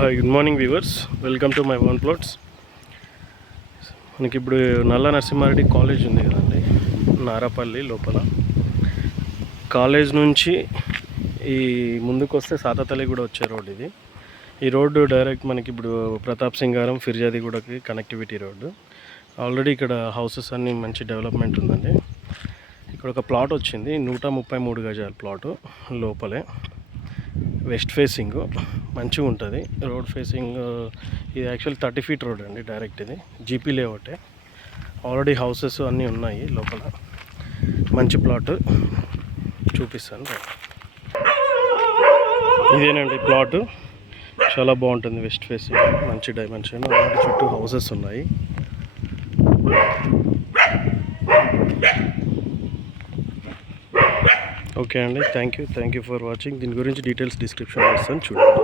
Hi, good morning viewers. Welcome to my own plots. మనకి ఇప్పుడు నల్ల నరసింహారెడ్డి కాలేజ్ ఉంది కదండి, నారాపల్లి లోపల. కాలేజ్ నుంచి ఈ ముందుకు వస్తే సాతాతల్లి కూడా వచ్చే రోడ్ ఇది. ఈ రోడ్డు డైరెక్ట్ మనకి ఇప్పుడు ప్రతాప్ సింగారం ఫిర్యాదిగూడకి కనెక్టివిటీ రోడ్డు. ఆల్రెడీ ఇక్కడ హౌసెస్ అన్నీ మంచి డెవలప్మెంట్ ఉందండి. ఇక్కడ ఒక ప్లాట్ వచ్చింది, 133 గజాల ప్లాటు లోపలే. వెస్ట్ ఫేసింగ్ మంచిగా ఉంటుంది రోడ్ ఫేసింగ్. ఇది యాక్చువల్ 30 ఫీట్ రోడ్ అండి డైరెక్ట్. ఇది జీపీ లేఅవుటే. ఆల్రెడీ హౌసెస్ అన్నీ ఉన్నాయి లోపల. మంచి ప్లాట్ చూపిస్తాను. ఇదేనండి ప్లాట్, చాలా బాగుంటుంది. వెస్ట్ ఫేసింగ్ మంచి డైమెన్షన్. చుట్టూ హౌసెస్ ఉన్నాయి. ఓకే అండి, థ్యాంక్ యూ ఫర్ వాచింగ్. దీని గురించి డీటెయిల్స్ డిస్క్రిప్షన్లో ఇస్తాను, చూడండి.